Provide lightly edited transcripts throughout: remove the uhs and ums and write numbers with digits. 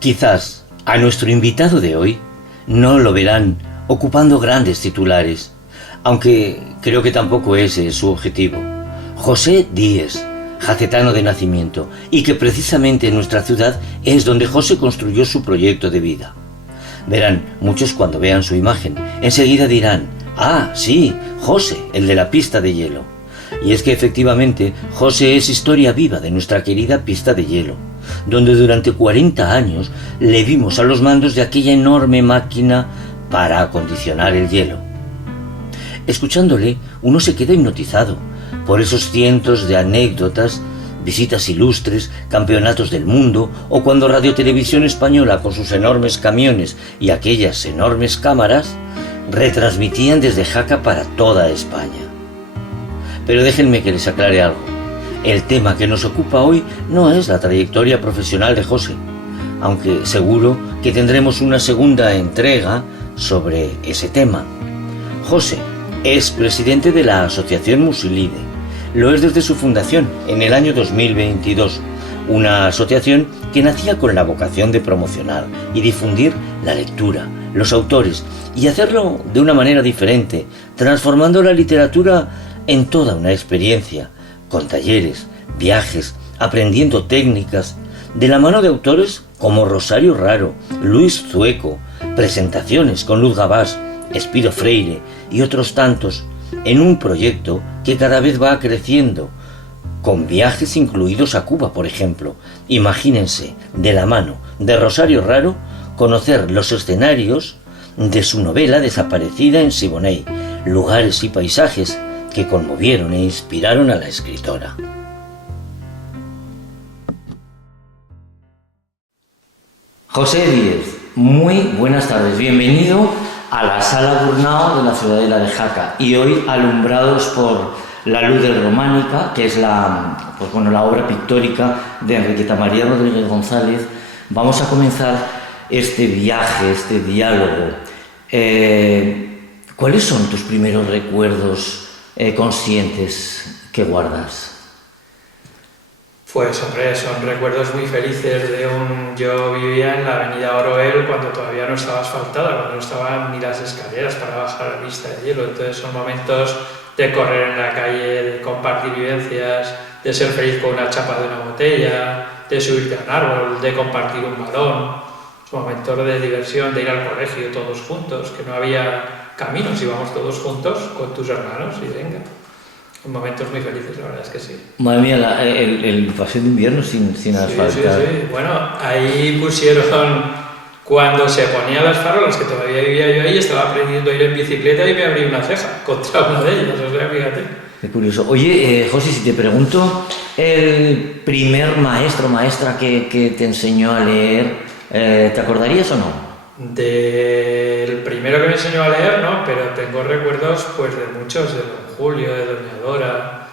Quizás a nuestro invitado de hoy no lo verán ocupando grandes titulares, aunque creo que tampoco ese es su objetivo. José Díez, jacetano de nacimiento, y que precisamente en nuestra ciudad es donde José construyó su proyecto de vida. Verán, muchos cuando vean su imagen, enseguida dirán: «Ah, sí, José, el de la pista de hielo». Y es que efectivamente José es historia viva de nuestra querida pista de hielo, donde durante 40 años le vimos a los mandos de aquella enorme máquina para acondicionar el hielo. Escuchándole, uno se queda hipnotizado por esos cientos de anécdotas, visitas ilustres, campeonatos del mundo, o cuando Radio Televisión Española, con sus enormes camiones y aquellas enormes cámaras, retransmitían desde Jaca para toda España. Pero déjenme que les aclare algo. El tema que nos ocupa hoy no es la trayectoria profesional de José, aunque seguro que tendremos una segunda entrega sobre ese tema. José es presidente de la Asociación Musilide. Lo es desde su fundación en el año 2022, una asociación que nacía con la vocación de promocionar y difundir la lectura, los autores, y hacerlo de una manera diferente, transformando la literatura en toda una experiencia, con talleres, viajes, aprendiendo técnicas, de la mano de autores como Rosario Raro, Luis Zueco, presentaciones con Luz Gabás, Espiro Freire y otros tantos, en un proyecto que cada vez va creciendo, con viajes incluidos a Cuba, por ejemplo. Imagínense, de la mano de Rosario Raro, conocer los escenarios de su novela Desaparecida en Siboney, lugares y paisajes que conmovieron e inspiraron a la escritora. José Díez, muy buenas tardes, bienvenido a la Sala Gurnao de la Ciudadela de Jaca, y hoy alumbrados por la luz de Románica, que es la obra pictórica de Enriqueta María Rodríguez González, vamos a comenzar este viaje, este diálogo. ¿Cuáles son tus primeros recuerdos conscientes que guardas? Pues hombre, son recuerdos muy felices Yo vivía en la avenida Oroel cuando todavía no estaba asfaltada, cuando no estaban ni las escaleras para bajar a la pista de hielo. Entonces son momentos de correr en la calle, de compartir vivencias, de ser feliz con una chapa de una botella, de subirte a un árbol, de compartir un balón. Son momentos de diversión, de ir al colegio todos juntos, que no había caminos, íbamos todos juntos con tus hermanos y venga. Momentos muy felices, la verdad es que sí. Madre mía, el paseo de invierno sin asfaltar. Sí. Bueno, ahí pusieron, cuando se ponían las farolas, que todavía vivía yo ahí, estaba aprendiendo a ir en bicicleta y me abrí una ceja contra una de ellas, o sea, fíjate. Qué curioso. Oye, José, si te pregunto, el primer maestro o maestra que te enseñó a leer, ¿te acordarías o no? Del primero que me enseñó a leer, no, pero tengo recuerdos pues de muchos, de Don Julio, de Doña Dora,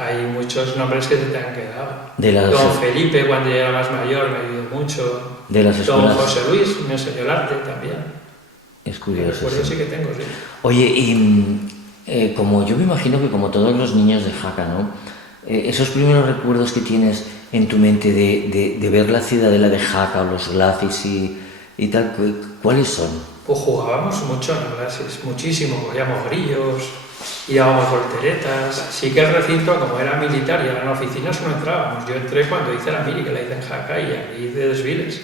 hay muchos nombres que se te han quedado. Don Felipe, cuando ya era más mayor, me ayudó mucho. De las escuelas. Don José Luis me enseñó el arte también. Es curioso. Recuerdos sí que tengo, sí. Oye, y como yo me imagino que como todos los niños de Jaca, ¿no? Esos primeros recuerdos que tienes en tu mente de ver la ciudadela de Jaca o los glacis y tal, ¿cuáles son? Pues jugábamos mucho en los glacis, muchísimo, cogíamos grillos, íbamos volteretas. Sí que el recinto, como era militar y eran oficinas, no entrábamos. Yo entré cuando hice la mili, que la hice en Jaca, y aquí hice desfiles.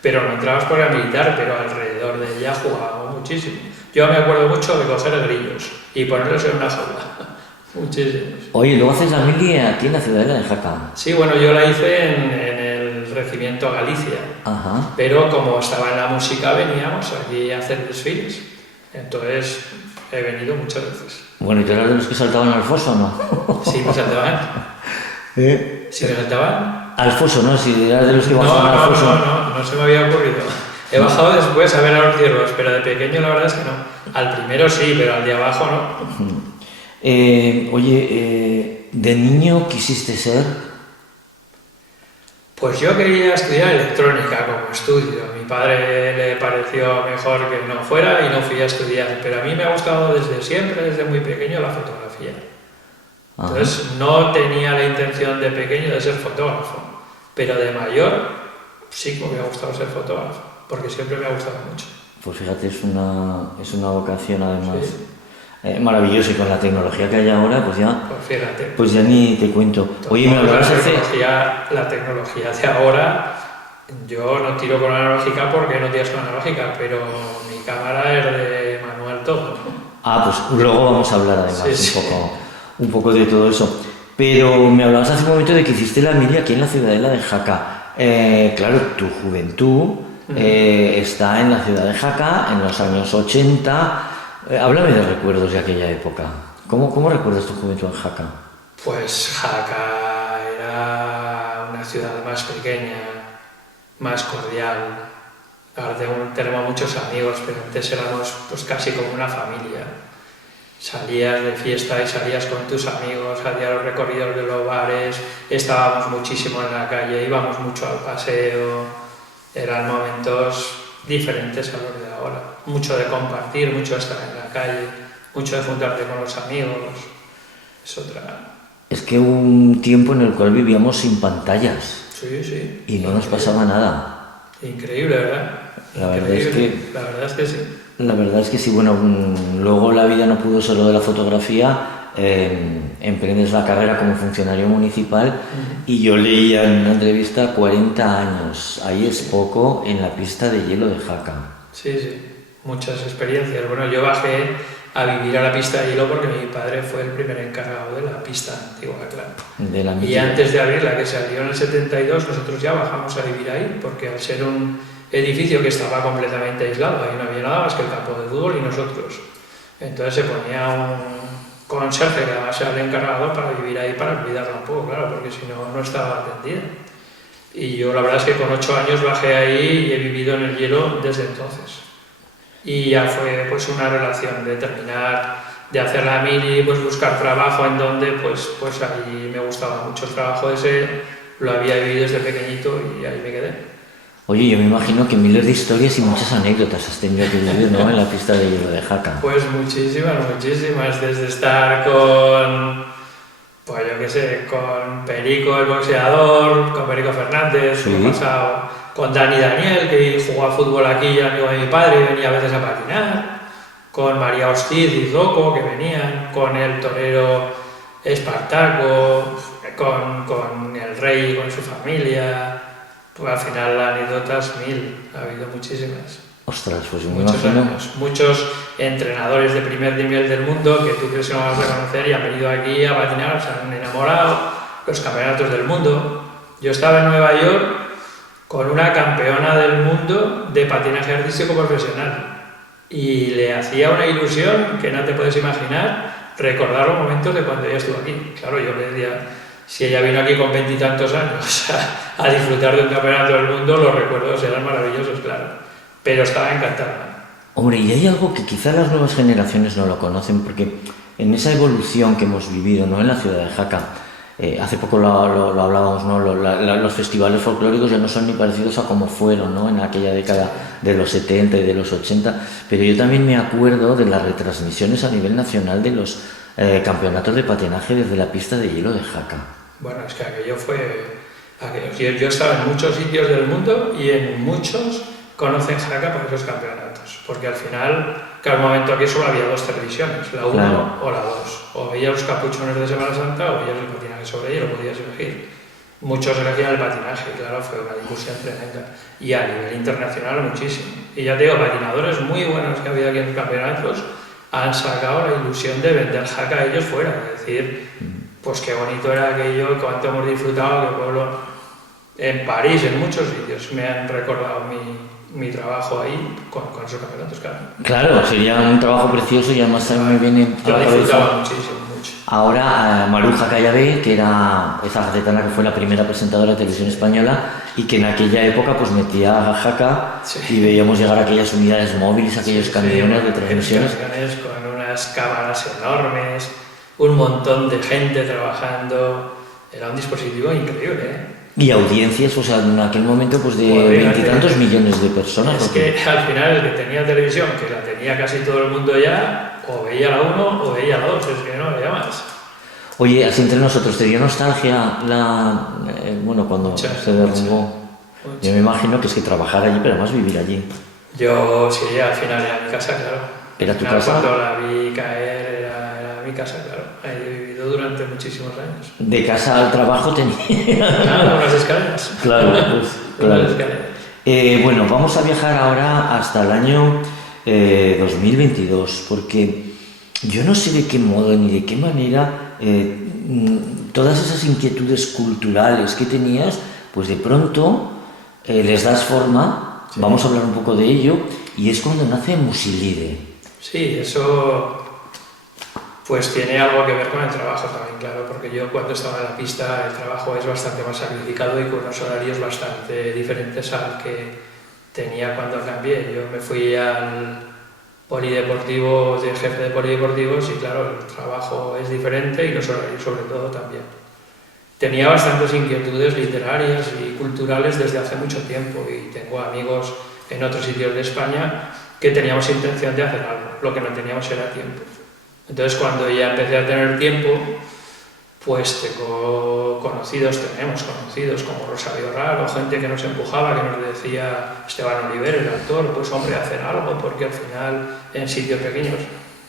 Pero no entrabas por la militar, pero alrededor de ella jugábamos muchísimo. Yo me acuerdo mucho de coger grillos y ponerlos en una jaula. Muchísimos. Oye, ¿luego haces la mili aquí en la ciudadela de Jaca? Sí, bueno, yo la hice en el Regimiento Galicia. Ajá. Pero como estaba en la música, veníamos aquí a hacer desfiles. Entonces he venido muchas veces. Bueno, ¿y tú eras de los que saltaban al foso o no? Sí, me saltaban. ¿Sí me saltaban? Al foso, ¿no? Si eras de los que bajaban al foso. No se me había ocurrido. He bajado después a ver a los ciervos, pero de pequeño la verdad es que no. Al primero sí, pero al de abajo no. Oye, ¿de niño quisiste ser? Pues yo quería estudiar electrónica como estudio. A mi padre le pareció mejor que no fuera y no fui a estudiar. Pero a mí me ha gustado desde siempre, desde muy pequeño, la fotografía. Entonces no tenía la intención de pequeño de ser fotógrafo. Pero de mayor sí que me hubiera gustado ser fotógrafo, porque siempre me ha gustado mucho. Pues fíjate, es una vocación además Sí. maravillosa, y con la tecnología que hay ahora, Pues fíjate. pues ya ni te cuento. Oye, me hablabas la tecnología de ahora, yo no tiro con analógica porque no tiras con analógica, pero mi cámara es de manual todo. Ah, pues luego vamos a hablar además Sí. un poco de todo eso. Pero me hablabas hace un momento de que hiciste la mili aquí en la ciudadela de Jaca. Claro, tu juventud está en la ciudad de Jaca en los años 80. Háblame de recuerdos de aquella época. ¿Cómo recuerdas tu juventud en Jaca? Pues Jaca era una ciudad más pequeña, más cordial. Ahora tenemos muchos amigos, pero antes éramos pues casi como una familia. Salías de fiesta y salías con tus amigos, hacías los recorridos de los bares, estábamos muchísimo en la calle, íbamos mucho al paseo, eran momentos diferentes a los de ahora. Mucho de compartir, mucho de estar en la calle, mucho de juntarte con los amigos, es otra... Es que hubo un tiempo en el cual vivíamos sin pantallas. Sí, sí. Y no nos pasaba nada. Increíble, ¿verdad? La verdad es que sí. La verdad es que sí, bueno, luego la vida no pudo ser lo de la fotografía, emprendes la carrera como funcionario municipal y yo leía en una entrevista 40 años, ahí es poco, en la pista de hielo de Jaca. Sí, sí, muchas experiencias. Bueno, yo bajé a vivir a la pista de hielo porque mi padre fue el primer encargado de la pista antigua, claro. Y antes de abrirla, que se abrió en el 72, nosotros ya bajamos a vivir ahí, porque al ser un edificio que estaba completamente aislado, ahí no había nada más que el campo de fútbol y nosotros. Entonces se ponía un conserje que además era el encargado para vivir ahí, para cuidarla un poco, claro, porque si no, no estaba atendida. Y yo la verdad es que con 8 años bajé ahí y he vivido en el hielo desde entonces. Y ya fue pues una relación de terminar, de hacer la mili, pues buscar trabajo en donde pues ahí me gustaba mucho el trabajo ese, lo había vivido desde pequeñito y ahí me quedé. Oye, yo me imagino que miles de historias y muchas anécdotas has tenido que vivir, ¿no?, en la pista de hielo de Jaca. Pues muchísimas, desde estar con, pues yo qué sé, con Perico el boxeador, con Perico Fernández, Sí. he pasado con Dani Daniel, que jugó a fútbol aquí, amigo de mi padre, y venía a veces a patinar, con María Hostiz y Zoco, que venían, con el torero Espartaco, con el rey, con su familia. Pues al final anécdotas 1000, ha habido muchísimas. Ostras, pues me Muchos imagino. años. Muchos entrenadores de primer nivel del mundo que tú crees que no vas a reconocer y han venido aquí a patinar, se han enamorado, los campeonatos del mundo. Yo estaba en Nueva York con una campeona del mundo de patinaje artístico profesional y le hacía una ilusión que no te puedes imaginar recordar los momentos de cuando ella estuvo aquí. Claro, yo le decía, si ella vino aquí con 20 y tantos años a disfrutar de un campeonato del mundo, los recuerdos eran maravillosos, claro, pero estaba encantada. Hombre, y hay algo que quizá las nuevas generaciones no lo conocen, porque en esa evolución que hemos vivido, ¿no?, en la ciudad de Jaca, hace poco lo hablábamos, ¿no?, los festivales folclóricos ya no son ni parecidos a como fueron, ¿no?, en aquella década de los 70 y de los 80, pero yo también me acuerdo de las retransmisiones a nivel nacional de los campeonatos de patinaje desde la pista de hielo de Jaca. Bueno, es que aquello fue... Yo estaba en muchos sitios del mundo y en muchos conocen Jaca por esos campeonatos, porque al final, cada momento aquí solo había 2 televisiones, la 1 Claro. o la 2. O veías los capuchones de Semana Santa o veías el patinaje sobre hielo, podías elegir. Muchos elegían el patinaje, claro, fue una discusión tremenda. Y a nivel internacional muchísimo. Y ya te digo, patinadores muy buenos que ha habido aquí en los campeonatos han sacado la ilusión de vender Jaca a ellos fuera, es decir, pues qué bonito era aquello, cuánto hemos disfrutado, que pueblo, en París, en muchos sitios, me han recordado mi trabajo ahí con esos campeonatos, claro. Claro, sería un trabajo precioso y además también me viene a Yo la disfrutaba cabeza muchísimo, mucho. ahora Maruja Callabé, que era esa gaditana que fue la primera presentadora de televisión española y que en aquella época pues metía a Jaca y veíamos llegar aquellas unidades móviles, aquellos camiones de transmisiones. Camiones con unas cámaras enormes, un montón de gente trabajando, era un dispositivo increíble, ¿eh? Y audiencias, o sea, en aquel momento pues de veintitantos millones de personas. Es que al final el que tenía televisión, que la tenía casi todo el mundo ya, o veía la 1 o veía la 2, es que no había más. Oye, así entre nosotros, ¿te dio nostalgia cuando Mucha, se derrumbó? mucho. Yo me imagino que es que trabajar allí, pero además vivir allí. Yo sí, al final era mi casa, claro. ¿Era Al tu final, casa? cuando la vi caer, era mi casa, claro. Ahí he vivido durante muchísimos años. De casa al trabajo tenía... Nada, unas escaleras. Claro, pues, claro. Unas escaleras. Bueno, vamos a viajar ahora hasta el año 2022, porque yo no sé de qué modo ni de qué manera todas esas inquietudes culturales que tenías, pues de pronto les das forma, Sí. vamos a hablar un poco de ello, y es cuando nace Musilide. Sí, eso pues tiene algo que ver con el trabajo también, claro, porque yo cuando estaba en la pista el trabajo es bastante más sacrificado y con unos horarios bastante diferentes al que tenía cuando cambié. Yo me fui al polideportivo, de jefe de polideportivos, y claro, el trabajo es diferente y los horarios sobre todo también. Tenía bastantes inquietudes literarias y culturales desde hace mucho tiempo, y tengo amigos en otros sitios de España que teníamos intención de hacer algo, lo que no teníamos era tiempo. Entonces, cuando ya empecé a tener tiempo, pues tenemos conocidos como Rosario Raro, gente que nos empujaba, que nos decía Esteban Oliver, el actor, pues hombre, hacer algo, porque al final en sitios pequeños.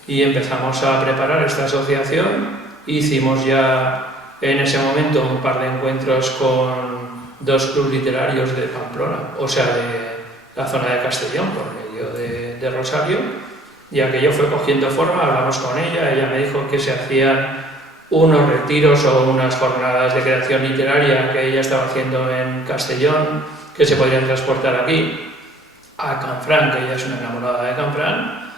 Y empezamos a preparar esta asociación, hicimos ya en ese momento un par de encuentros con 2 clubes literarios de Pamplona, o sea, de la zona de Castellón, por medio de Rosario. Y aquello fue cogiendo forma, hablamos con ella me dijo que se hacían unos retiros o unas jornadas de creación literaria que ella estaba haciendo en Castellón, que se podrían transportar aquí, a Canfrán, que ella es una enamorada de Canfrán,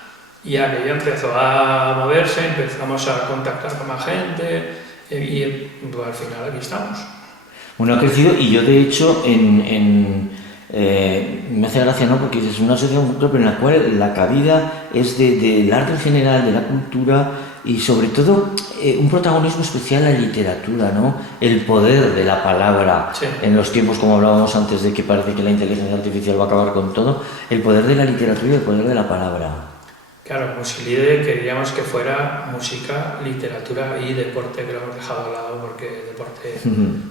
y aquello empezó a moverse, empezamos a contactar con más gente, y pues, al final aquí estamos. Bueno, ha crecido, y yo de hecho me hace gracia, ¿no? Porque es una asociación pero en la cual la cabida es del arte en general, de la cultura y sobre todo un protagonismo especial a la literatura, ¿no? El poder de la palabra, Sí. En los tiempos, como hablábamos antes, de que parece que la inteligencia artificial va a acabar con todo, el poder de la literatura y el poder de la palabra. Claro, Musilide queríamos que fuera música, literatura y deporte, que lo hemos dejado al lado porque deporte,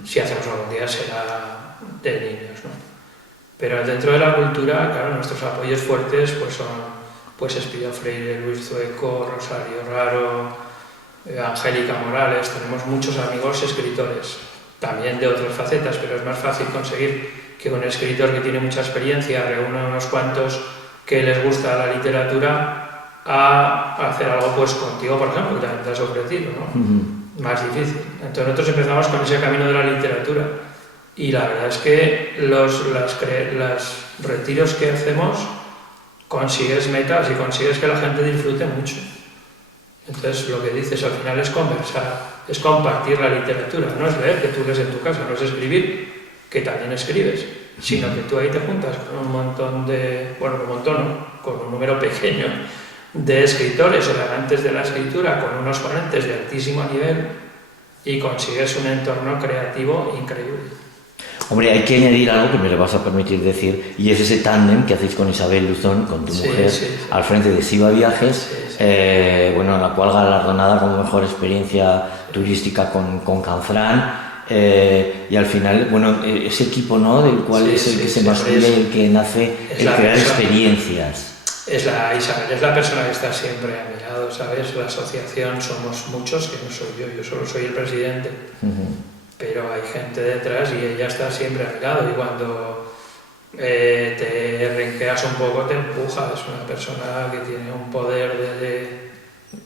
si hacemos algún día, será de niños, ¿no? Pero dentro de la cultura, claro, nuestros apoyos fuertes pues son Espido Freire, Luis Zueco, Rosario Raro, Angélica Morales. Tenemos muchos amigos escritores, también de otras facetas, pero es más fácil conseguir que un escritor que tiene mucha experiencia reúna unos cuantos que les gusta la literatura a hacer algo pues contigo, por ejemplo, que también te has ofrecido, ¿no? Más difícil. Entonces nosotros empezamos con ese camino de la literatura. Y la verdad es que los retiros que hacemos consigues metas y consigues que la gente disfrute mucho. Entonces lo que dices al final es conversar, es compartir la literatura. No es leer, que tú lees en tu casa, no es escribir, que también escribes, sino que tú ahí te juntas con un montón de, bueno, un montón, ¿no? Con un número pequeño de escritores o de amantes de la escritura, con unos ponentes de altísimo nivel, y consigues un entorno creativo increíble. Hombre, hay que añadir algo que me lo vas a permitir decir, y es ese tándem que hacéis con Isabel Luzón, con tu mujer, al frente de Siva Viajes, bueno, en la cual galardonada como mejor experiencia turística con Canfrán, y al final, bueno, ese equipo, ¿no?, del cual es el que se mascula y el que nace el crear experiencias. Isabel es la persona que está siempre a mi lado, ¿sabes? La asociación somos muchos, que no soy yo solo soy el presidente. Pero hay gente detrás y ella está siempre a mi lado, y cuando te renqueas un poco te empuja. Es una persona que tiene un poder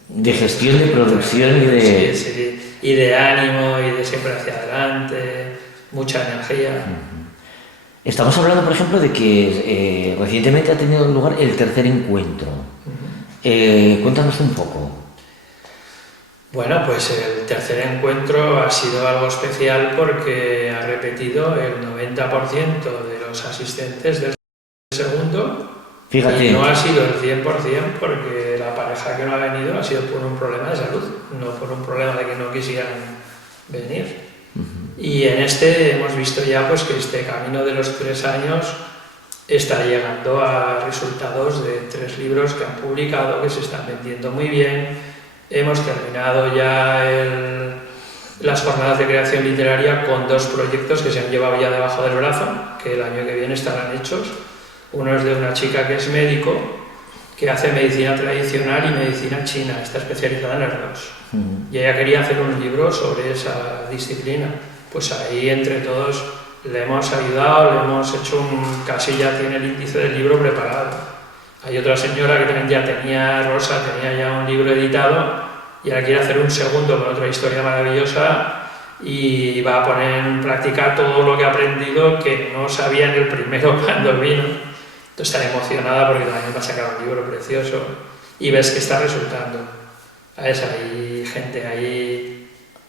de gestión, de producción y de... Sí, y de ánimo y de siempre hacia adelante, mucha energía. Estamos hablando, por ejemplo, de que recientemente ha tenido lugar el tercer encuentro. Cuéntanos un poco. Bueno, pues el tercer encuentro ha sido algo especial porque ha repetido el 90% de los asistentes del segundo. Fíjate. Y no ha sido el 100% porque la pareja que no ha venido ha sido por un problema de salud, no por un problema de que no quisieran venir. Y en este hemos visto ya pues que este camino de los 3 años está llegando a resultados de 3 libros que han publicado, que se están vendiendo muy bien. Hemos terminado ya las jornadas de creación literaria con 2 proyectos que se han llevado ya debajo del brazo, que el año que viene estarán hechos. Uno es de una chica que es médico, que hace medicina tradicional y medicina china, está especializada en las dos. Y ella quería hacer un libro sobre esa disciplina. Pues ahí entre todos le hemos ayudado, le hemos hecho casi ya tiene el índice del libro preparado. Hay otra señora que también ya tenía, Rosa, tenía ya un libro editado y ahora quiere hacer un segundo con otra historia maravillosa y va a poner en práctica todo lo que ha aprendido que no sabía en el primero cuando vino. Entonces está emocionada porque también va a sacar un libro precioso y ves que está resultando. Hay gente ahí.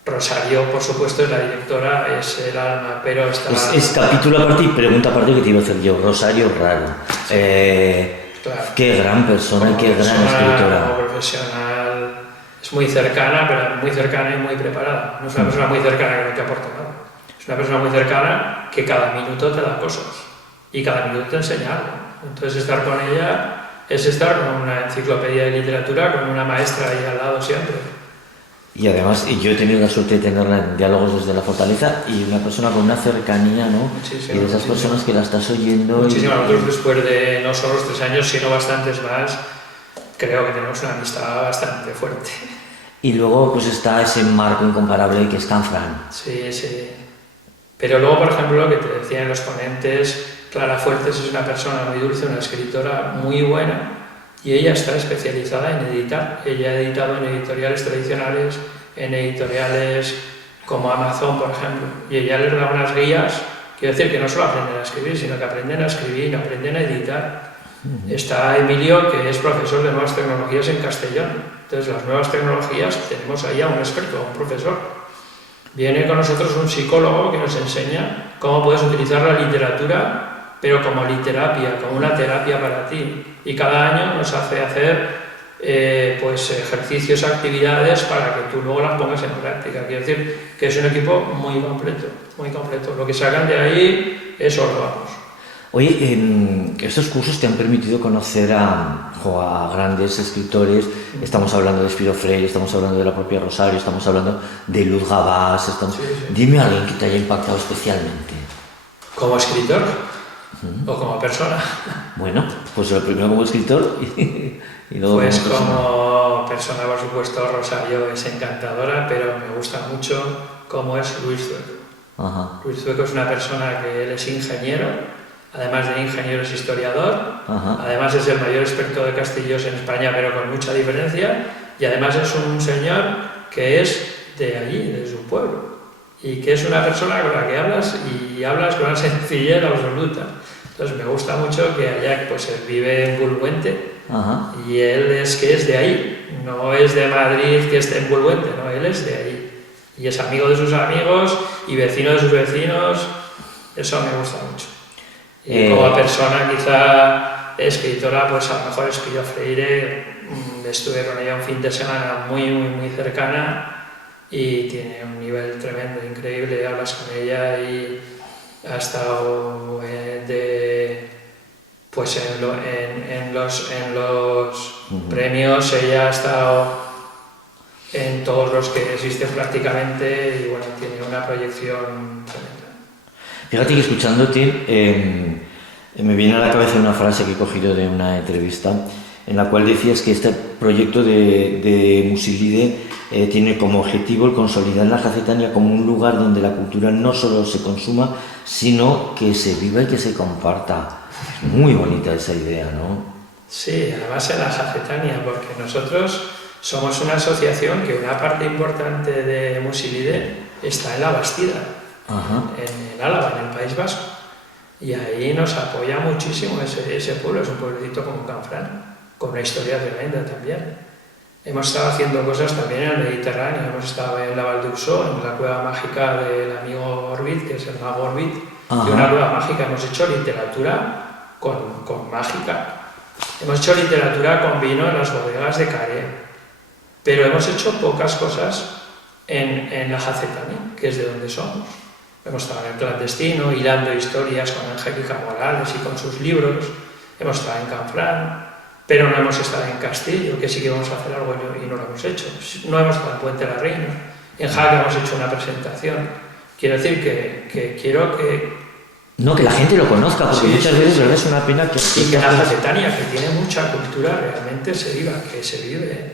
Rosario, por supuesto, es la directora, es el alma, pero está... Es capítulo aparte y pregunta aparte que te iba a hacer yo. Rosario Raro. Sí, claro. Qué gran persona y qué gran escritora. Como profesional, es muy cercana, pero muy cercana y muy preparada. No es una persona muy cercana que no te aporta nada. Es una persona muy cercana que cada minuto te da cosas y cada minuto te enseña algo. Entonces estar con ella es estar con una enciclopedia de literatura, con una maestra ahí al lado siempre. Y además, yo he tenido la suerte de tenerla en Diálogos desde la Fortaleza y una persona con una cercanía, ¿no? Muchísimo, y de esas personas que la estás oyendo. Muchísimo. Nosotros después de no solo los 3 años, sino bastantes más, creo que tenemos una amistad bastante fuerte. Y luego pues está ese marco incomparable que es Canfrán. Sí, sí. Pero luego, por ejemplo, lo que te decía en los ponentes, Clara Fuertes es una persona muy dulce, una escritora muy buena, y ella está especializada en editar. Ella ha editado en editoriales tradicionales, en editoriales como Amazon, por ejemplo, y ella les da unas guías. Quiero decir que no solo aprenden a escribir, sino que aprenden a escribir y aprenden a editar. Está Emilio, que es profesor de nuevas tecnologías en Castellón. Entonces, las nuevas tecnologías, tenemos ahí a un experto, a un profesor. Viene con nosotros un psicólogo que nos enseña cómo puedes utilizar la literatura, pero como literapia, como una terapia para ti. Y cada año nos hace hacer pues ejercicios, actividades para que tú luego las pongas en práctica. Quiero decir que es un equipo muy completo, muy completo. Lo que sacan de ahí es oro, vamos. Oye, estos cursos te han permitido conocer a grandes escritores. Estamos hablando de Spiro Freire, estamos hablando de la propia Rosario, estamos hablando de Luz Gabás. Sí. Dime a alguien que te haya impactado especialmente. ¿Como escritor? ¿O como persona? Bueno, pues lo primero como escritor y luego pues como persona, por supuesto, Rosario es encantadora, pero me gusta mucho cómo es Luis Zueco. Ajá. Luis Zueco es una persona que él es ingeniero, además de ingeniero es historiador, Ajá. Además es el mayor experto de castillos en España, pero con mucha diferencia, y además es un señor que es de allí, de su pueblo, y que es una persona con la que hablas y hablas con una sencillez absoluta. Entonces me gusta mucho que allá, pues él vive en Bulbuente. Ajá. Y él es que es de ahí, no es de Madrid que esté en Bulbuente, no, él es de ahí. Y es amigo de sus amigos y vecino de sus vecinos, eso me gusta mucho. Y como persona, quizá escritora, pues a lo mejor Spiro Freire, estuve con ella un fin de semana muy, muy, muy cercana y tiene un nivel tremendo, increíble, hablas con ella y ha estado pues en los premios, ella ha estado en todos los que existen prácticamente y bueno, tiene una proyección tremenda. Fíjate que escuchándote me viene a la cabeza una frase que he cogido de una entrevista en la cual decías que este proyecto de Musilide tiene como objetivo el consolidar la Jacetania como un lugar donde la cultura no solo se consuma, sino que se viva y que se comparta. Es muy bonita esa idea, ¿no? Sí, además en la Jacetania, porque nosotros somos una asociación que una parte importante de Musilide está en La Bastida, en Álava, en el País Vasco. Y ahí nos apoya muchísimo ese pueblo, es un pueblecito como Canfrán, con una historia tremenda también. Hemos estado haciendo cosas también en el Mediterráneo, hemos estado en la Val d'Ursó, en la cueva mágica del amigo Orbit, que es el mago Orbit, y una cueva mágica. Hemos hecho literatura con mágica. Hemos hecho literatura con vino en las bodegas de Caré, pero hemos hecho pocas cosas en la Jacetania, que es de donde somos. Hemos estado en el clandestino, hilando historias con Angélica Morales y con sus libros. Hemos estado en Canfrán, pero no hemos estado en Castillo, que sí que vamos a hacer algo y no lo hemos hecho. No hemos estado en Puente la Reina En Jaca hemos hecho una presentación. Quiero decir que quiero que... No, que la gente lo conozca, porque muchas veces ¿verdad? Es una pena que... Y que la Jacetania, que tiene mucha cultura, realmente se viva, que se vive.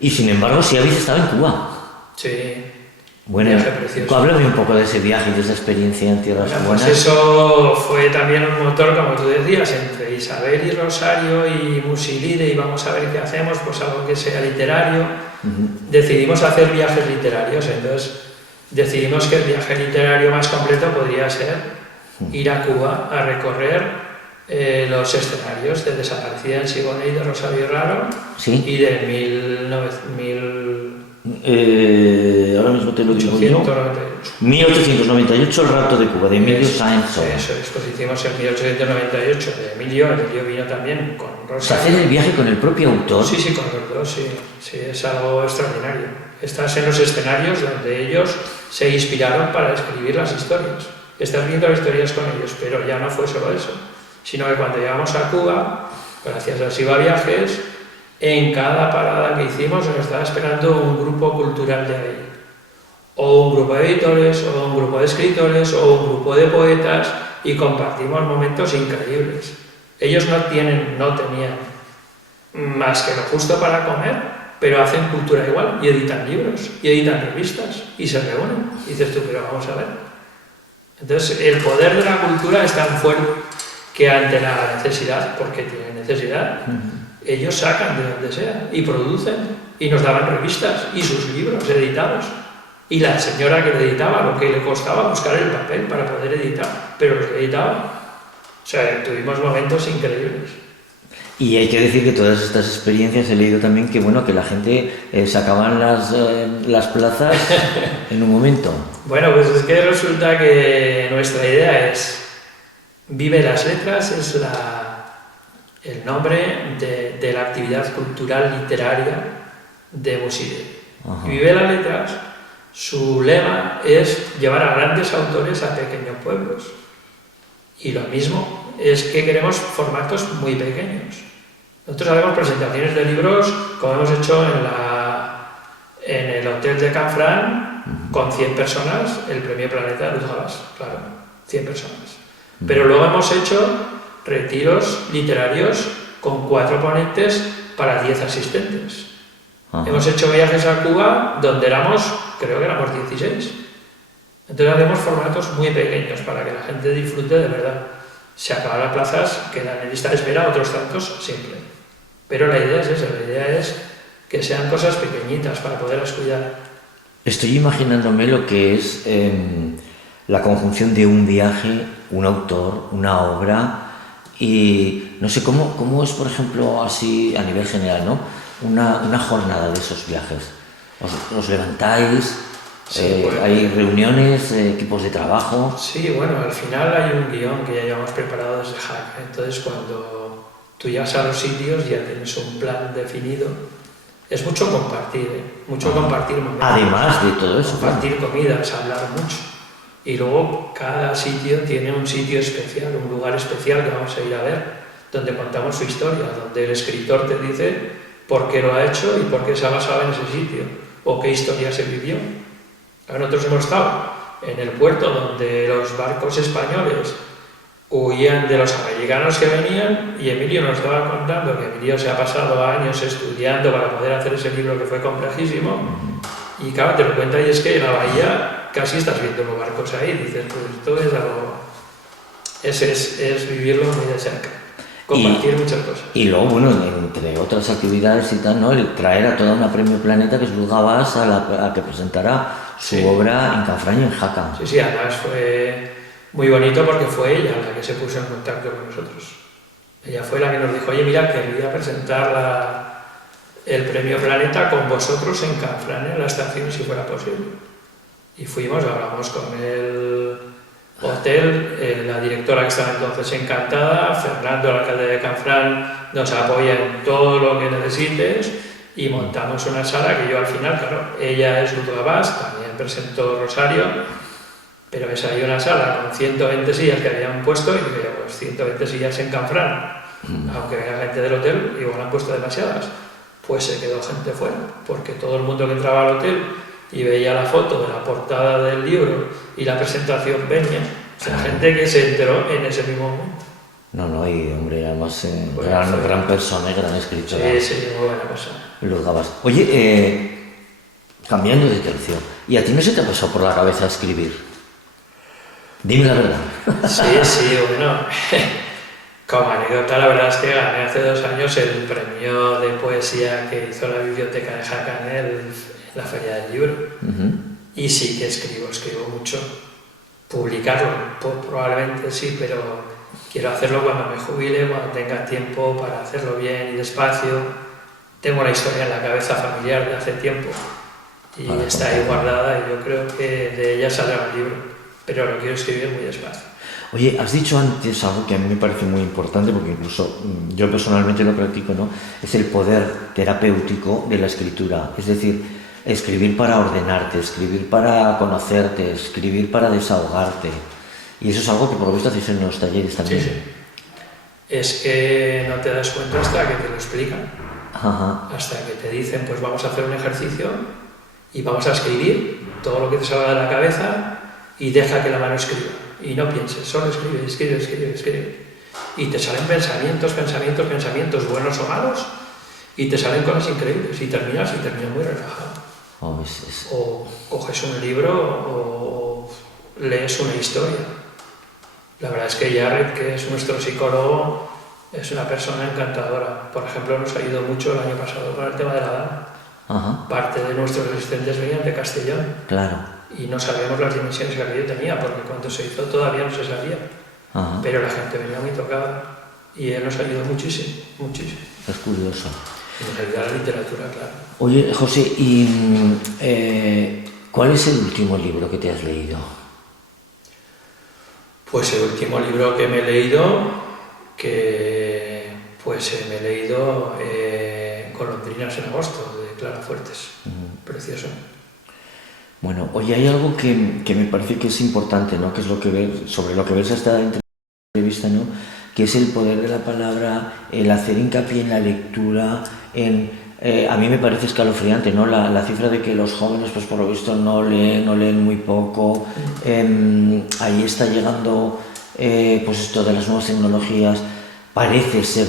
Y sin embargo, sí habéis estado en Cuba. Sí. Bueno, háblame un poco de ese viaje y de esa experiencia en Tierras Buenas. Pues eso fue también un motor, como tú decías, entre Isabel y Rosario y Musilide, y vamos a ver qué hacemos, pues algo que sea literario. Decidimos hacer viajes literarios, entonces decidimos que el viaje literario más completo podría ser ir a Cuba a recorrer los escenarios de Desaparecida en Siboney de Rosario Raro. ¿Sí? Y de ahora mismo te lo digo yo. 1898, El rapto de Cuba, de Emilio Sáenz Sola. Eso es, pues hicimos en 1898 de Emilio vino también con Rosario. ¿Hacer el viaje con el propio autor? Sí, con los dos, sí, es algo extraordinario. Estás en los escenarios donde ellos se inspiraron para escribir las historias. Estás viendo las historias con ellos, pero ya no fue solo eso, sino que cuando llegamos a Cuba, gracias a Siva Viajes, en cada parada que hicimos nos estaba esperando un grupo cultural de ahí, o un grupo de editores, o un grupo de escritores, o un grupo de poetas, y compartimos momentos increíbles. Ellos no tenían más que lo justo para comer, pero hacen cultura igual, y editan libros, y editan revistas, y se reúnen. Y dices tú, pero vamos a ver. Entonces, el poder de la cultura es tan fuerte que ante la necesidad, porque tienen necesidad, ellos sacan de donde sea y producen, y nos daban revistas y sus libros editados. Y la señora que lo editaba, lo que le costaba buscar el papel para poder editar, pero los editaba. O sea, tuvimos momentos increíbles. Y hay que decir que todas estas experiencias he leído también que bueno que la gente sacaban las plazas en un momento. Bueno, pues es que resulta que nuestra idea es Vive las Letras, es el nombre de la actividad cultural literaria de Musilide. Y Vive las Letras, su lema es llevar a grandes autores a pequeños pueblos. Y lo mismo es que queremos formatos muy pequeños. Nosotros hacemos presentaciones de libros, como hemos hecho en el Hotel de Canfrán, con 100 personas, el Premio Planeta de Luz Gabás, claro, 100 personas. Pero luego hemos hecho retiros literarios con 4 ponentes para 10 asistentes. Hemos hecho viajes a Cuba donde creo que éramos 16. Entonces hacemos formatos muy pequeños para que la gente disfrute de verdad. Se acaban las plazas, quedan en lista de espera, otros tantos siempre. Pero la idea es esa, la idea es que sean cosas pequeñitas para poderlas cuidar. Estoy imaginándome lo que es la conjunción de un viaje, un autor, una obra y no sé cómo es, por ejemplo, así a nivel general, ¿no? Una jornada de esos viajes. ¿Os levantáis? Sí, ¿hay reuniones, equipos de trabajo? Sí, bueno, al final hay un guión que ya llevamos preparado desde Jaca. Entonces, cuando tú llegas a los sitios ya tienes un plan definido. Es mucho compartir, mucho compartir momentos. Además de todo eso. Compartir comidas, hablar mucho. Y luego cada sitio tiene un sitio especial, un lugar especial que vamos a ir a ver, donde contamos su historia, donde el escritor te dice por qué lo ha hecho y por qué se ha basado en ese sitio, o qué historia se vivió. Nosotros hemos estado en el puerto donde los barcos españoles huían de los americanos que venían, y Emilio nos estaba contando que Emilio se ha pasado años estudiando para poder hacer ese libro que fue complejísimo, y claro, te lo cuenta, y es que en la bahía casi estás viendo los barcos ahí, dices, pues esto es algo... Es vivirlo muy de cerca, compartir muchas cosas. Y luego, bueno, entre otras actividades y tal, ¿no? El traer a toda una Premio Planeta, que es Luz Gabás, a que presentará su obra en Canfrán y en Jaca. Sí, además fue muy bonito porque fue ella la que se puso en contacto con nosotros. Ella fue la que nos dijo, oye, mira, quería presentar el Premio Planeta con vosotros en Canfrán, en la estación, si fuera posible. Y fuimos, hablamos con el hotel, la directora que estaba entonces encantada, Fernando, el alcalde de Canfrán, nos apoya en todo lo que necesites, y montamos una sala que yo al final, claro, ella es Luz Gabás, también presentó Rosario, pero es ahí una sala con 120 sillas que habían puesto, y dije, pues 120 sillas en Canfrán, aunque venga gente del hotel, igual han puesto demasiadas. Pues se quedó gente fuera, porque todo el mundo que entraba al hotel y veía la foto de la portada del libro y la presentación venía, o sea, gente que se enteró en ese mismo momento. No, y hombre, además, gran persona y gran escritora. Sí, muy buena persona. Luz Gabas. Oye, cambiando de tercio, ¿y a ti no se te ha pasado por la cabeza escribir? Dime la verdad. Sí, bueno, como anécdota, la verdad es que gané hace 2 años el premio de poesía que hizo la biblioteca de Jaén en la Feria del Libro. Y sí que escribo mucho. Publicarlo, probablemente sí, pero quiero hacerlo cuando me jubile, cuando tenga tiempo para hacerlo bien y despacio. Tengo una historia en la cabeza familiar de hace tiempo y está ahí guardada, y yo creo que de ella saldrá un libro, pero lo quiero escribir muy despacio. Oye, has dicho antes algo que a mí me parece muy importante, porque incluso yo personalmente lo practico, ¿no? Es el poder terapéutico de la escritura, es decir, escribir para ordenarte, escribir para conocerte, escribir para desahogarte. Y eso es algo que por lo visto hacéis en los talleres también. Sí. Es que no te das cuenta hasta que te lo explican. Hasta que te dicen, pues vamos a hacer un ejercicio y vamos a escribir todo lo que te salga de la cabeza y deja que la mano escriba. Y no pienses, solo escribe. Y te salen pensamientos, buenos o malos, y te salen cosas increíbles. Y terminas muy relajado. O coges un libro o lees una historia. La verdad es que Jared, que es nuestro psicólogo, es una persona encantadora. Por ejemplo, nos ha ayudado mucho el año pasado con el tema de la edad. Parte de nuestros asistentes venían de Castellón. Claro. Y no sabíamos las dimensiones que aquello tenía, porque cuando se hizo todavía no se sabía. Pero la gente venía muy tocada y él nos ayudó muchísimo. Es curioso. Nos ayuda la literatura, claro. Oye, José, ¿y cuál es el último libro que te has leído? Pues el último libro que me he leído, Golondrinas en agosto, de Clara Fuertes. Precioso. Bueno, oye, hay algo que me parece que es importante, ¿no? Que es sobre lo que ves esta entrevista, ¿no? Que es el poder de la palabra, el hacer hincapié en la lectura, a mí me parece escalofriante, ¿no? La cifra de que los jóvenes, pues por lo visto, no leen muy poco. Ahí está llegando, pues esto de las nuevas tecnologías. Parece ser,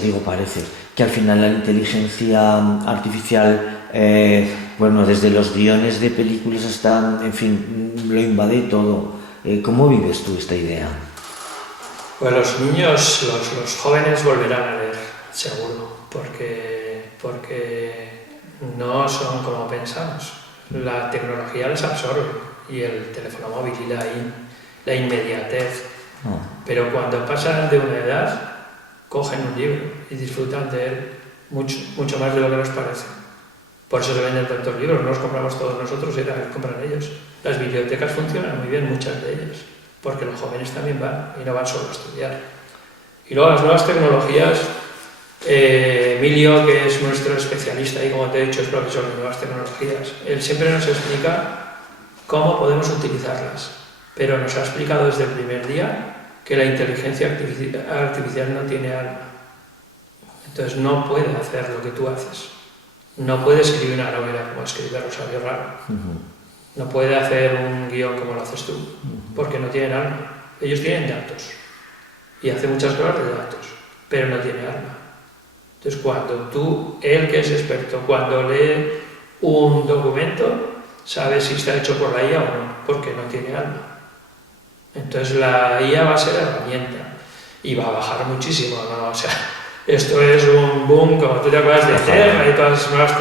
que al final la inteligencia artificial, desde los guiones de películas hasta, en fin, lo invade todo. ¿Cómo vives tú esta idea? Pues los niños, los jóvenes volverán a leer, seguro, porque no son como pensamos. La tecnología les absorbe, y el teléfono móvil y la inmediatez. Pero cuando pasan de una edad, cogen un libro y disfrutan de él mucho más de lo que nos parece. Por eso se venden tantos libros, no los compramos todos nosotros, los compran ellos. Las bibliotecas funcionan muy bien, muchas de ellas, porque los jóvenes también van, y no van solo a estudiar. Y luego las nuevas tecnologías, Emilio, que es nuestro especialista y, como te he dicho, es profesor de nuevas tecnologías, él siempre nos explica cómo podemos utilizarlas, pero nos ha explicado desde el primer día que la inteligencia artificial no tiene alma. Entonces no puede hacer lo que tú haces. No puede escribir una novela como escribe Rosario Raro. No puede hacer un guión como lo haces tú, porque no tienen alma. Ellos tienen datos y hace muchas cosas de datos, pero no tiene alma. Entonces él que es experto, cuando lee un documento, sabe si está hecho por la IA o no, porque no tiene alma. Entonces la IA va a ser herramienta y va a bajar muchísimo, ¿no? O sea, esto es un boom, como tú te acuerdas de Terra y todas esas nuevas,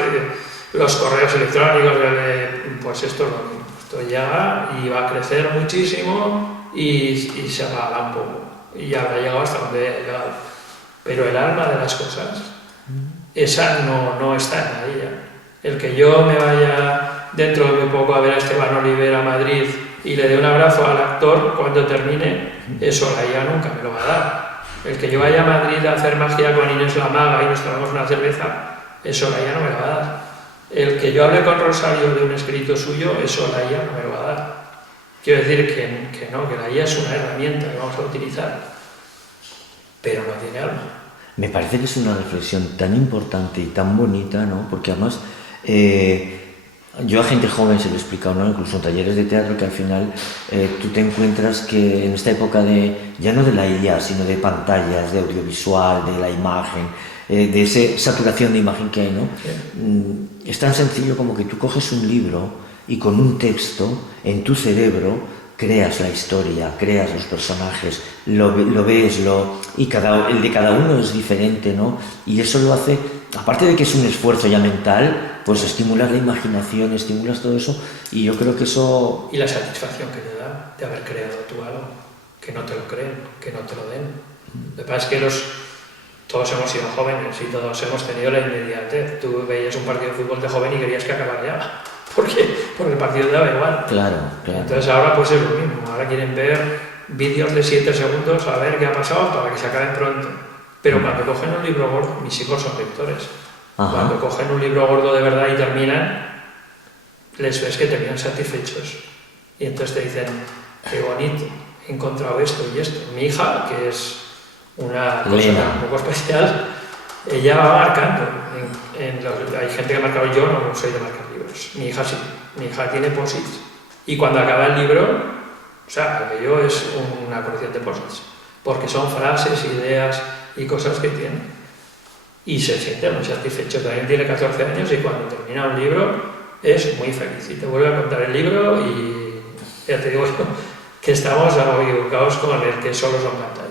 los correos electrónicos, pues esto es lo mismo. Esto llega y va a crecer muchísimo y se apagará un poco. Y ya habrá llegado hasta donde ha llegado. Pero el alma de las cosas, esa no está en la IA. El que yo me vaya dentro de muy poco a ver a Esteban Oliver a Madrid y le dé un abrazo al actor cuando termine, eso la IA nunca me lo va a dar. El que yo vaya a Madrid a hacer magia con Inés la Maga y nos tomamos una cerveza, eso la IA no me lo va a dar. El que yo hable con Rosario de un escrito suyo, eso la IA no me lo va a dar. Quiero decir que la IA es una herramienta que vamos a utilizar, pero no tiene alma. Me parece que es una reflexión tan importante y tan bonita, ¿no? Porque además, Yo a gente joven se lo he explicado, ¿no? Incluso en talleres de teatro, que al final tú te encuentras que en esta época ya no de la IA, sino de pantallas, de audiovisual, de la imagen, de esa saturación de imagen que hay, ¿no? Es tan sencillo como que tú coges un libro y con un texto en tu cerebro creas la historia, creas los personajes, lo ves, y el de cada uno es diferente, ¿no? Y eso lo hace, aparte de que es un esfuerzo ya mental, pues estimulas la imaginación, estimulas todo eso, y yo creo que eso... Y la satisfacción que te da de haber creado tú algo, que no te lo creen, que no te lo den. Lo que pasa es que todos hemos sido jóvenes y todos hemos tenido la inmediatez. Tú veías un partido de fútbol de joven y querías que acabara ya. Porque el partido te daba igual. Claro. Entonces ahora pues es lo mismo. Ahora quieren ver vídeos de 7 segundos a ver qué ha pasado para que se acaben pronto. Pero cuando cogen un libro gordo, mis hijos son lectores. Ajá. Cuando cogen un libro gordo de verdad y terminan, les ves que terminan satisfechos. Y entonces te dicen, qué bonito, he encontrado esto y esto. Mi hija, que es una cosa un poco especial, ella va marcando. Hay gente que ha marcado, yo no soy de marcar libros. Mi hija sí, mi hija tiene posits. Y cuando acaba el libro, o sea, aquello es una colección de posits. Porque son frases, ideas y cosas que tiene. Y se siente muy satisfecho. También tiene 14 años y cuando termina un libro es muy feliz. Y te vuelve a contar el libro y ya te digo que estamos equivocados con el que solo son pantallas.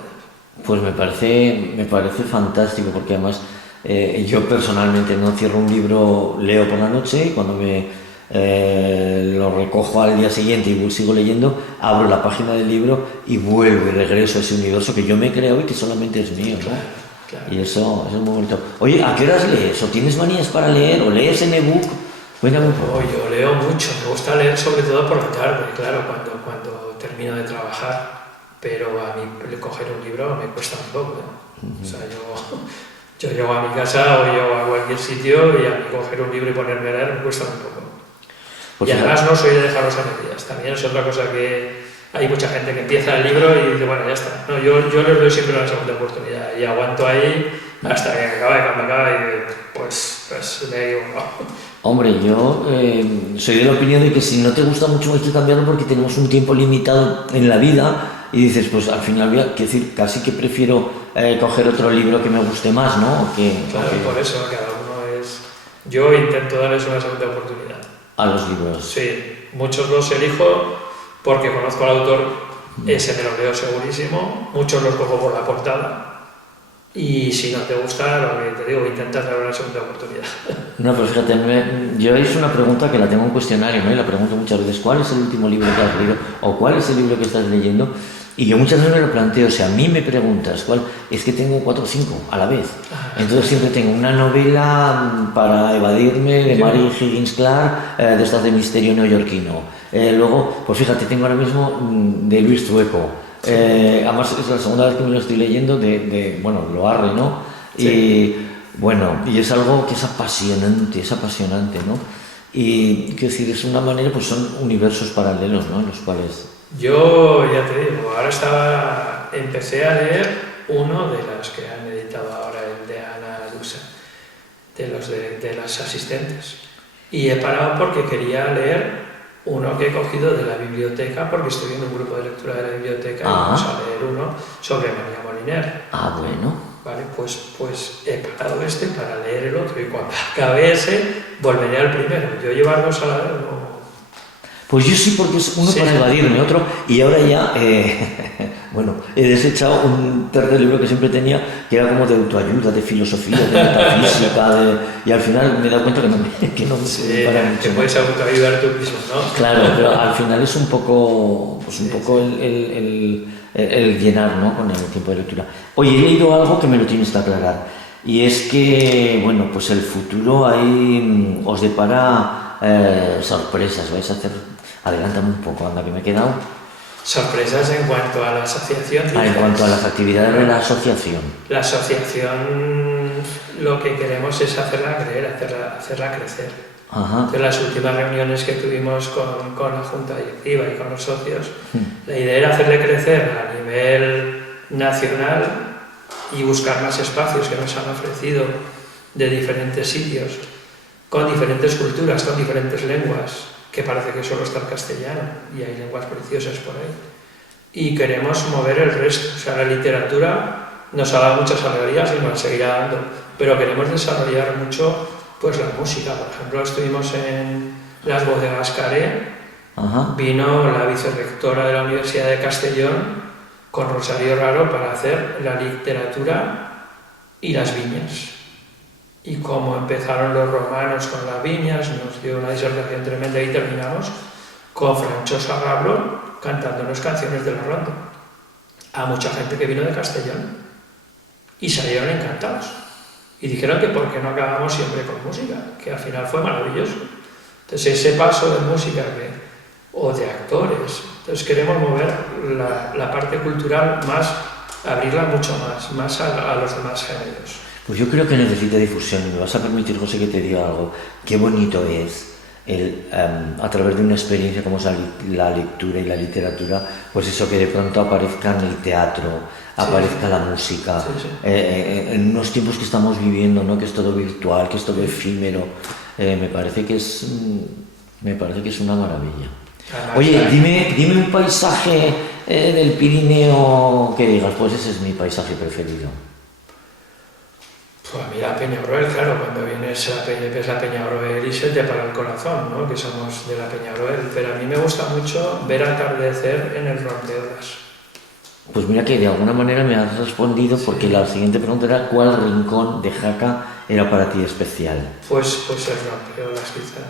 Pues me parece fantástico, porque además yo personalmente no cierro un libro, leo por la noche y cuando lo recojo al día siguiente y sigo leyendo, abro la página del libro y vuelvo y regreso a ese universo que yo me he creado y que solamente es mío, ¿no? Claro. Y eso es muy bonito. Oye, ¿a qué horas lees? ¿O tienes manías para leer? ¿O lees en ebook? Cuéntame un poco. Yo leo mucho, me gusta leer sobre todo por la tarde, claro, cuando termino de trabajar. Pero a mí coger un libro me cuesta un poco, ¿eh? O sea, yo llego a mi casa o llego a cualquier sitio y a mí coger un libro y ponerme a leer me cuesta un poco. Pues y además no soy de dejarlos a medias. También es otra cosa que hay mucha gente que empieza el libro y dice, bueno, ya está. No, yo les doy siempre una segunda oportunidad y aguanto ahí hasta que acabe. Cuando acabe, pues me digo, no. Hombre, yo soy de la opinión de que si no te gusta mucho hay que cambiarlo porque tenemos un tiempo limitado en la vida. Y dices, pues al final quiero decir, casi que prefiero coger otro libro que me guste más, ¿no? Claro, por eso cada uno es... Yo intento darles una segunda oportunidad. A los libros. Sí, muchos los elijo porque conozco al autor, ese me lo leo segurísimo, muchos los cojo por la portada. Y si no te gusta, lo que te digo, intentas dar una segunda oportunidad. No, pero fíjate, yo es una pregunta que la tengo en cuestionario, ¿no? Y la pregunto muchas veces, ¿cuál es el último libro que has leído? ¿O cuál es el libro que estás leyendo? Y yo muchas veces me lo planteo, o sea, a mí me preguntas, ¿cuál? Es que tengo 4 o 5 a la vez. Entonces siempre tengo una novela para evadirme de Mary Higgins Clark, de estas de misterio neoyorquino. Luego, pues fíjate, tengo ahora mismo de Luis Trueco. Además es la segunda vez que me lo estoy leyendo bueno, lo arre, ¿no? Sí. Y bueno, y es algo que es apasionante, ¿no? Y quiero decir, es una manera, pues son universos paralelos, ¿no? En los cuales... Yo ya te digo, ahora empecé a leer uno de los que han editado ahora, el de Ana Lusa, de las asistentes. Y he parado porque quería leer uno que he cogido de la biblioteca, porque estoy viendo un grupo de lectura de la biblioteca y vamos a leer uno sobre María Moliner. Bueno. Vale, pues he parado para leer el otro y cuando acabe ese volveré al primero. Yo llevar 2 a la vez no. Pues yo sí, porque es uno para evadirme, otro, y ahora ya, bueno, he desechado un tercer libro que siempre tenía, que era como de autoayuda, de filosofía, de metafísica, y al final me he dado cuenta que no me para mucho. Te puedes autoayudar tú mismo, ¿no? Claro, pero al final es un poco, pues el llenar, ¿no? Con el tiempo de lectura. Oye, he leído algo que me lo tienes que aclarar, y es que, bueno, pues el futuro ahí os depara sorpresas, vais a hacer... Adelántame un poco, anda, que me he quedado. Sorpresas en cuanto a la asociación. En cuanto a las actividades de la asociación. La asociación, lo que queremos es hacerla crecer. Ajá. Entonces, las últimas reuniones que tuvimos con la Junta Directiva y con los socios, la idea era hacerle crecer a nivel nacional y buscar más espacios que nos han ofrecido de diferentes sitios con diferentes culturas, con diferentes lenguas, que parece que solo está el castellano, y hay lenguas preciosas por ahí. Y queremos mover el resto, o sea, la literatura nos ha dado muchas alegrías y nos seguirá dando, pero queremos desarrollar mucho pues la música. Por ejemplo, estuvimos en las bodegas Caré, vino la vicerrectora de la Universidad de Castellón con Rosario Raro para hacer la literatura y las viñas. Y como empezaron los romanos con las viñas, nos dio una disertación tremenda y terminamos con Francho Sarrablo cantándonos canciones de la ronda a mucha gente que vino de Castellón y salieron encantados y dijeron que por qué no acabamos siempre con música, que al final fue maravilloso. Entonces ese paso de música o de actores, entonces queremos mover la parte cultural más, abrirla mucho más a los demás géneros. Pues yo creo que necesita difusión. Me vas a permitir, José, que te diga algo. Qué bonito es a través de una experiencia como es la lectura y la literatura, pues eso, que de pronto aparezca en el teatro, aparezca la música, en unos tiempos que estamos viviendo, ¿no? Que es todo virtual, que es todo efímero. Me parece que es una maravilla. Oye, dime un paisaje del Pirineo que digas, pues ese es mi paisaje preferido. Pues mira, Peñaroel, claro, cuando vienes a ves la Peñaroel y se te para el corazón, ¿no? Que somos de la Peñaroel, pero a mí me gusta mucho ver atardecer en el Rompeolas. Pues mira que de alguna manera me has respondido, porque la siguiente pregunta era ¿cuál rincón de Jaca era para ti especial? Pues el Rompeolas quizá.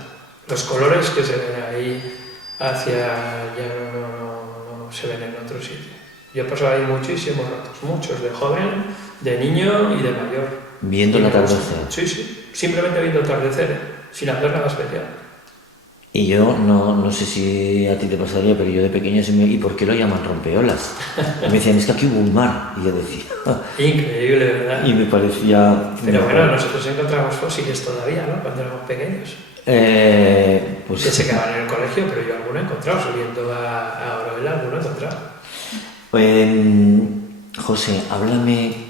Los colores que se ven ahí ya no se ven en otro sitio. Yo he pasado ahí muchísimos ratos, muchos, de joven, de niño y de mayor. Viendo el atardecer. Sí, simplemente viendo el atardecer, sin hacer nada especial. Y yo no sé si a ti te pasaría, pero yo de pequeño ¿y por qué lo llaman rompeolas? Me decían, es que aquí hubo un mar, y yo decía... Increíble, ¿verdad? Y me parecía... Pero bueno, nosotros encontramos fósiles todavía, ¿no? Cuando éramos pequeños. Pues... Que se quedaban en el colegio, pero yo alguno he encontrado, subiendo a Oroel, alguno he encontrado. José, háblame...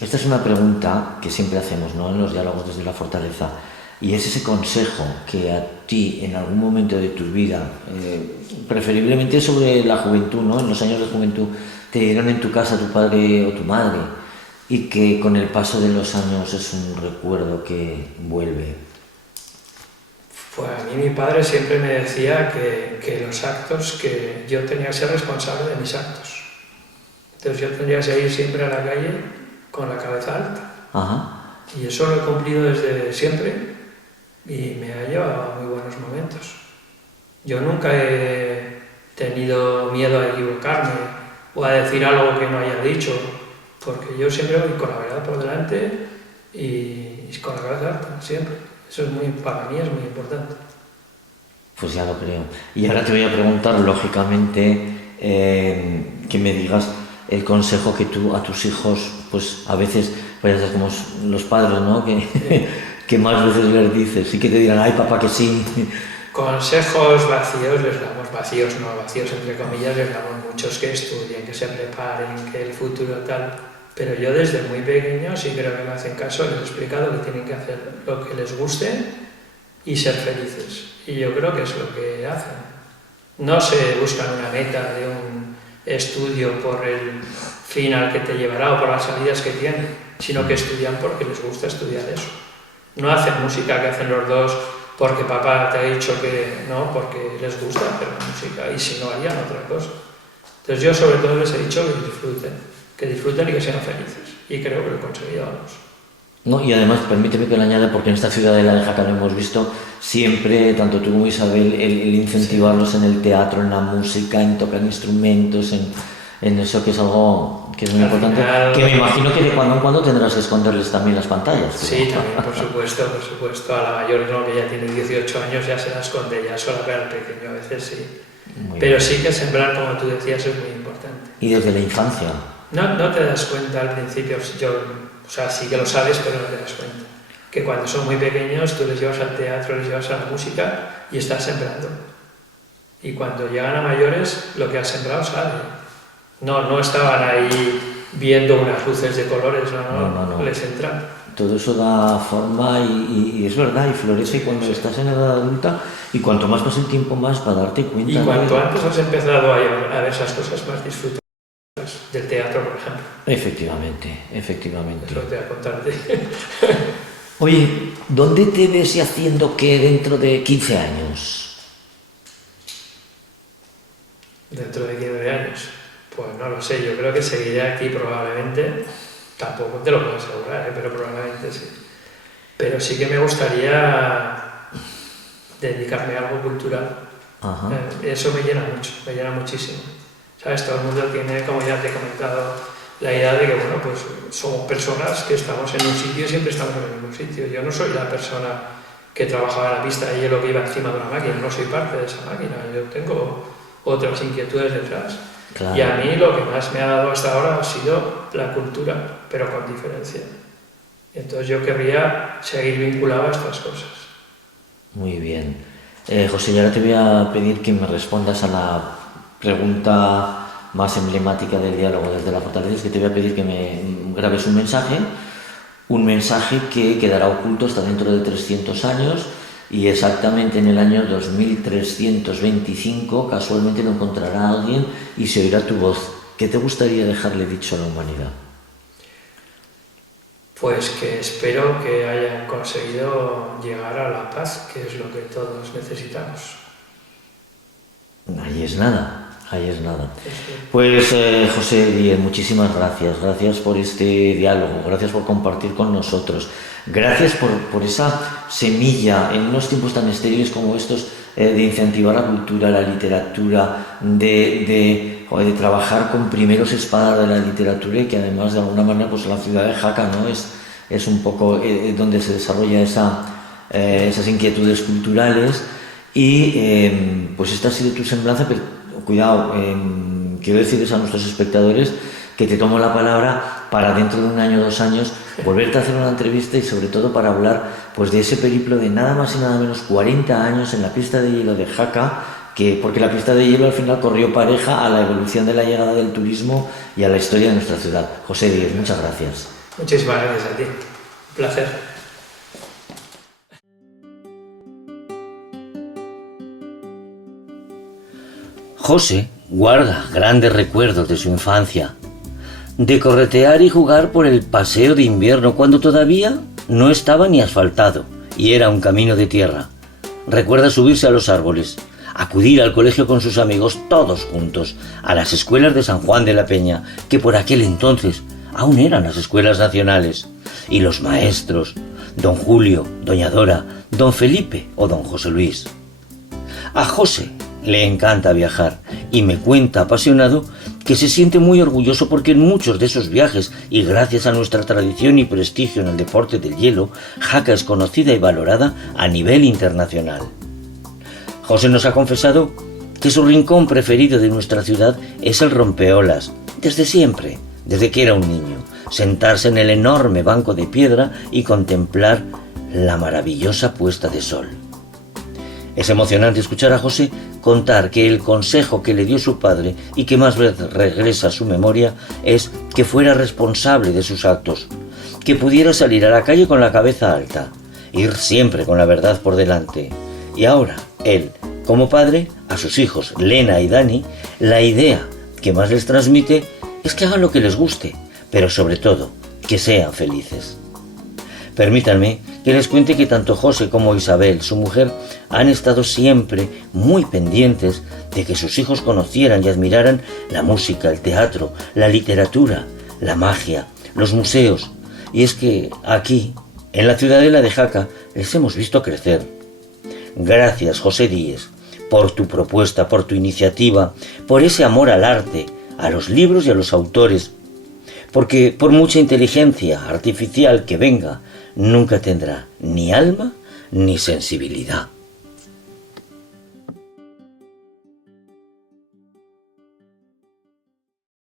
Esta es una pregunta que siempre hacemos, ¿no? En los diálogos desde la fortaleza, y es ese consejo que a ti en algún momento de tu vida, preferiblemente sobre la juventud, ¿no? En los años de juventud, te dieron en tu casa tu padre o tu madre, y que con el paso de los años es un recuerdo que vuelve. Pues a mí mi padre siempre me decía que los actos, que yo tenía que ser responsable de mis actos. Entonces yo tendría que ir siempre a la calle con la cabeza alta. Y eso lo he cumplido desde siempre y me ha llevado a muy buenos momentos. Yo nunca he tenido miedo a equivocarme o a decir algo que no haya dicho, porque yo siempre voy con la verdad por delante y con la cabeza alta, siempre. Eso para mí es muy importante. Pues ya lo creo. Y ahora te voy a preguntar, lógicamente, que me digas el consejo que tú a tus hijos, pues a veces, pues como los padres, ¿no? Que más veces les dices y que te dirán, ay papá, que sí. Consejos vacíos les damos, vacíos entre comillas, les damos muchos, que estudien, que se preparen, que el futuro tal. Pero yo desde muy pequeño sí creo que me hacen caso, les he explicado que tienen que hacer lo que les guste y ser felices. Y yo creo que es lo que hacen. No se buscan una meta de un estudio por el fin al que te llevará o por las salidas que tienen, sino que estudian porque les gusta estudiar eso. No hacen música que hacen los dos porque papá te ha dicho que no, porque les gusta hacer música y si no harían otra cosa. Entonces yo sobre todo les he dicho que disfruten y que sean felices. Y creo que lo he conseguido, vamos. No, y además, permíteme que lo añada, porque en esta ciudadela de Jaca lo hemos visto siempre, tanto tú como Isabel, el incentivarlos en el teatro, en la música, en tocar instrumentos, en eso, que es algo que es muy importante. Final, que me imagino que de cuando en cuando tendrás que esconderles también las pantallas. Sí, también, por supuesto. A la mayor, ¿no? Que ya tiene 18 años, ya se la esconde, ya sola, pero al pequeño a veces sí. Pero sí que sembrar, como tú decías, es muy importante. Y desde la infancia. No te das cuenta al principio, o sea, sí que lo sabes, pero no te das cuenta. Que cuando son muy pequeños tú les llevas al teatro, les llevas a la música y estás sembrando. Y cuando llegan a mayores, lo que has sembrado sale. No estaban ahí viendo unas luces de colores, no. Les entran. todo eso da forma y es verdad, y florece cuando estás en edad adulta, y cuanto más pasa el tiempo más para darte cuenta. Y cuanto antes has empezado a ver esas cosas, más disfrutas del teatro, por ejemplo. Efectivamente. Es lo que te voy a contar. Oye, ¿dónde te ves y haciendo qué dentro de 15 años? Dentro de 15 años, pues no lo sé, yo creo que seguiré aquí probablemente, tampoco te lo puedo asegurar, pero probablemente sí. Pero sí que me gustaría dedicarme a algo cultural. Eso me llena mucho, me llena muchísimo. ¿Sabes? Todo el mundo tiene, como ya te he comentado, la idea de que, bueno, pues somos personas que estamos en un sitio y siempre estamos en el mismo sitio. Yo no soy la persona que trabajaba en la pista de hielo que iba encima de una máquina, no soy parte de esa máquina, yo tengo otras inquietudes detrás. Claro. Y a mí lo que más me ha dado hasta ahora ha sido la cultura, pero con diferencia. Entonces yo querría seguir vinculado a estas cosas. Muy bien. José, y ahora te voy a pedir que me respondas a la pregunta más emblemática del diálogo desde la fortaleza, es que te voy a pedir que me grabes un mensaje que quedará oculto hasta dentro de 300 años, y exactamente en el año 2325 casualmente lo encontrará alguien y se oirá tu voz. ¿Qué te gustaría dejarle dicho a la humanidad? Pues que espero que hayan conseguido llegar a la paz, que es lo que todos necesitamos. Ahí es nada. Pues José Díez, muchísimas gracias. Gracias por este diálogo, gracias por compartir con nosotros. Gracias por esa semilla en unos tiempos tan estériles como estos, de incentivar la cultura, la literatura, de trabajar con primeros espadas de la literatura, y que además de alguna manera pues la ciudad de Jaca, ¿no? es un poco donde se desarrolla esas inquietudes culturales, y pues esta ha sido tu semblanza, pero cuidado, quiero decirles a nuestros espectadores que te tomo la palabra para dentro de un año o 2 años volverte a hacer una entrevista, y sobre todo para hablar pues de ese periplo de nada más y nada menos 40 años en la pista de hielo de Jaca, porque la pista de hielo al final corrió pareja a la evolución de la llegada del turismo y a la historia de nuestra ciudad. José Díez, muchas gracias. Muchísimas gracias a ti. Un placer. José guarda grandes recuerdos de su infancia, de corretear y jugar por el paseo de invierno cuando todavía no estaba ni asfaltado y era un camino de tierra. Recuerda subirse a los árboles, acudir al colegio con sus amigos todos juntos, a las escuelas de San Juan de la Peña, que por aquel entonces aún eran las escuelas nacionales, y los maestros, don Julio, doña Dora, don Felipe o don José Luis. A José le encanta viajar y me cuenta apasionado que se siente muy orgulloso porque en muchos de esos viajes, y gracias a nuestra tradición y prestigio en el deporte del hielo, Jaca es conocida y valorada a nivel internacional. José nos ha confesado que su rincón preferido de nuestra ciudad es el rompeolas, desde siempre, desde que era un niño, sentarse en el enorme banco de piedra y contemplar la maravillosa puesta de sol. Es emocionante escuchar a José contar que el consejo que le dio su padre y que más veces regresa a su memoria es que fuera responsable de sus actos, que pudiera salir a la calle con la cabeza alta, ir siempre con la verdad por delante. Y ahora, él, como padre, a sus hijos, Lena y Dani, la idea que más les transmite es que hagan lo que les guste, pero sobre todo, que sean felices. Permítanme que les cuente que tanto José como Isabel, su mujer, han estado siempre muy pendientes de que sus hijos conocieran y admiraran la música, el teatro, la literatura, la magia, los museos. Y es que aquí, en la ciudadela de Jaca, les hemos visto crecer. Gracias, José Díez, por tu propuesta, por tu iniciativa, por ese amor al arte, a los libros y a los autores, porque por mucha inteligencia artificial que venga, nunca tendrá ni alma ni sensibilidad.